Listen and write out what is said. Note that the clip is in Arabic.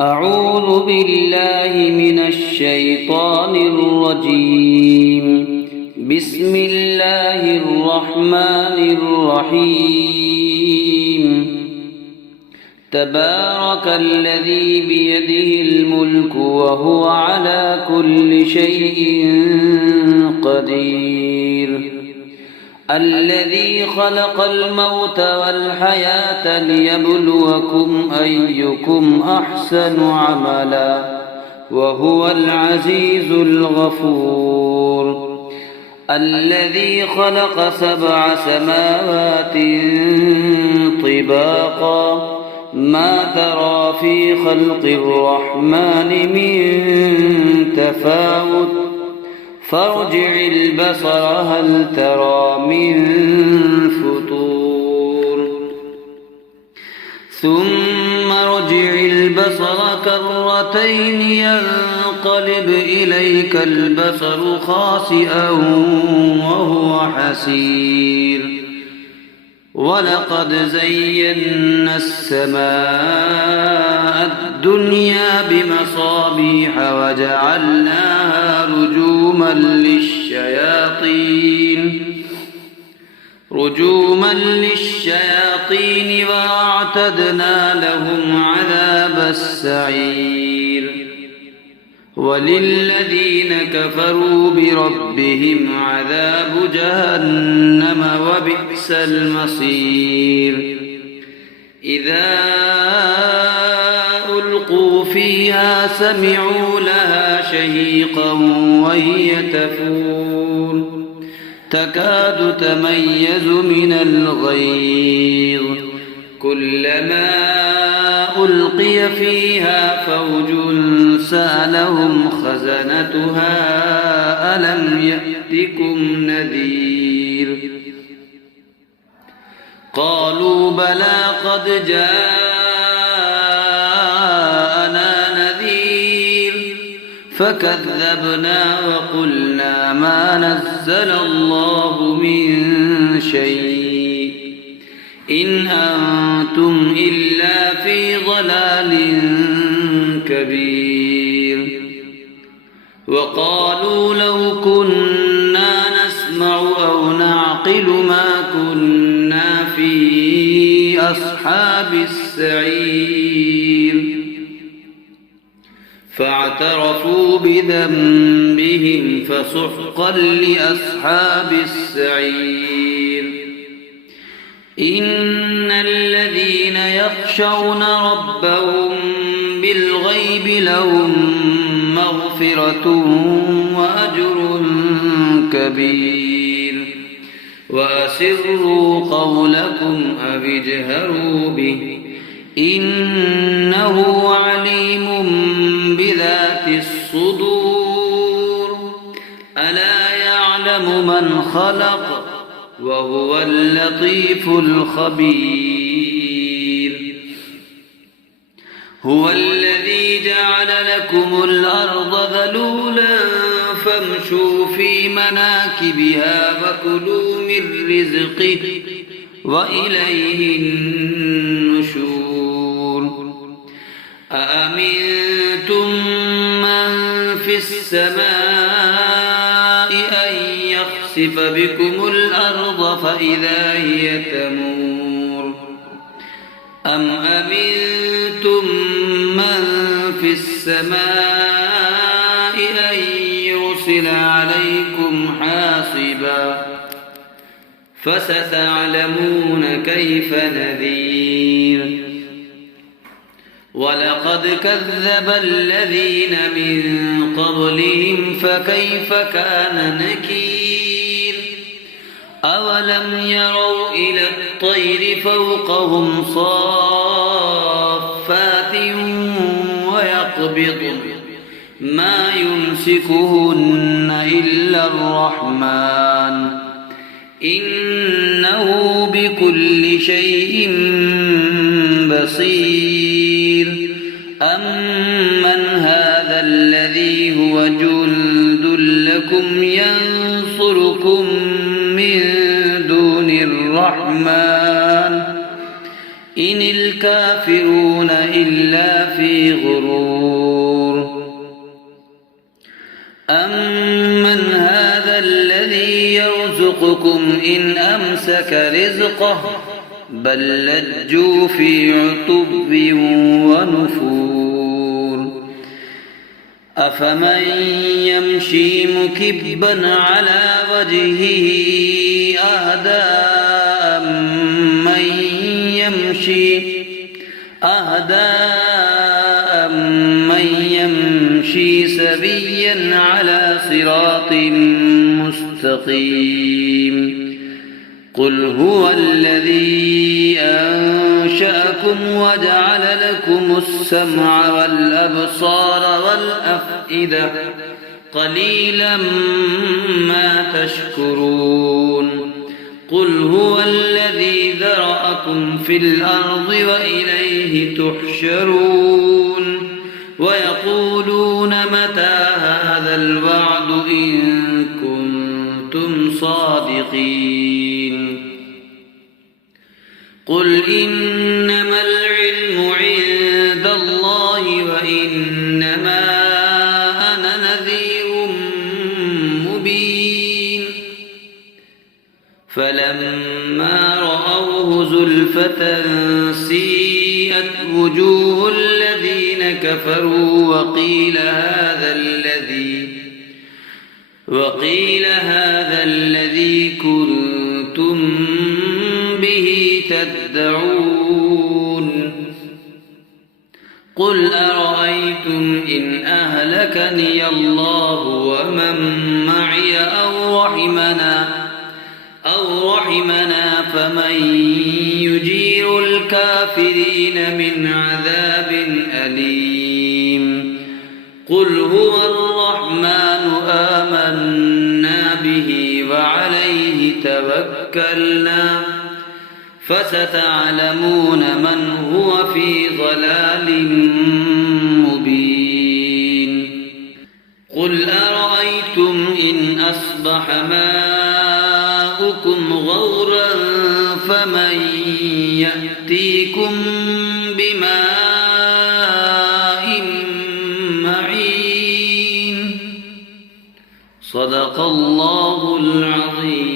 أعوذ بالله من الشيطان الرجيم. بسم الله الرحمن الرحيم. تبارك الذي بيده الملك وهو على كل شيء قدير. الذي خلق الموت والحياة ليبلوكم أيكم أحسن عملا وهو العزيز الغفور. الذي خلق 7 سماوات طباقا ما ترى في خلق الرحمن من تفاوت فارجع البصر هل ترى من فطور ثم ارجع البصر كرتين ينقلب إليك البصر خاسئا وهو حسير. ولقد زينا السماء الدنيا بمصابيح وجعلناها رجوما للشياطين وأعتدنا لهم عذاب السعير. وللذين كفروا بربهم عذاب جهنم وبئس المصير. إذا ألقوا فيها سمعوا لها شهيقا وهي تفور تكاد تميز من الغيظ. كلما ألقي فيها فوج سألهم خزنتها ألم يأتكم نذير. قالوا بلى قد جاءنا نذير فكذبنا وقلنا ما نزل الله من شيء إن أنتم إلا في ضلال كبير. وقالوا لو كنا نسمع أو نعقل ما كنا في أصحاب السعير. فاعترفوا بذنبهم فسحقا لأصحاب السعير. إن الذين يخشون ربهم بالغيب لهم مغفرة وأجر كبير. وأسروا قولكم أو اجهروا به إنه عليم بذات الصدور. ألا يعلم من خلق وهو اللطيف الخبير. هو الذي جعل لكم الأرض ذلولا فامشوا في مناكبها وكلوا من رزقه وإليه النشور. أأمنتم من في السماء أن يخسف بكم الأرض فإذا هي تمور أم أمنتم من في السماء أن يرسل عليكم حاصبا فستعلمون كيف نذير. ولقد كذب الذين من قبلهم فكيف كان نكير. أولم يروا إلى الطير فوقهم صافات ويقبضن ما يمسكهن إلا الرحمن إنه بكل شيء بصير. أمن هذا الذي هو جند لكم ينصركم من دون الرحمن إن الكافرون يمشون إلا في غرور أمن هذا الذي يرزقكم إن أمسك رزقه بل لجوا في عتب ونفور أفمن يمشي مكبا على وجهه أهدى من يمشي سبيا على صراط مستقيم قل هو الذي أنشأكم وجعل لكم السمع والأبصار والأفئدة قليلا ما تشكرون قل هو الذي ذرأكم في الأرض وإليه تحشرون ويقولون متى هذا الوعد إن كنتم صادقين قل إنما العلم عند الله وإنما أنا نذير مبين فلما رأوه زلفة سيئت وجوه الذين كفروا وقيل هذا الذي كنتم به تدعون قل أرأيتم إن أهلكني الله ومن معي أو رحمنا فمن يجير الكافرين من عذاب أليم قل هو الرحمن آمنا به وعليه توكلنا فستعلمون من هو في ضلال مبين قل أرأيتم إن أصبح ماؤكم غورا فمن يأتيكم بماء معين صدق الله العظيم.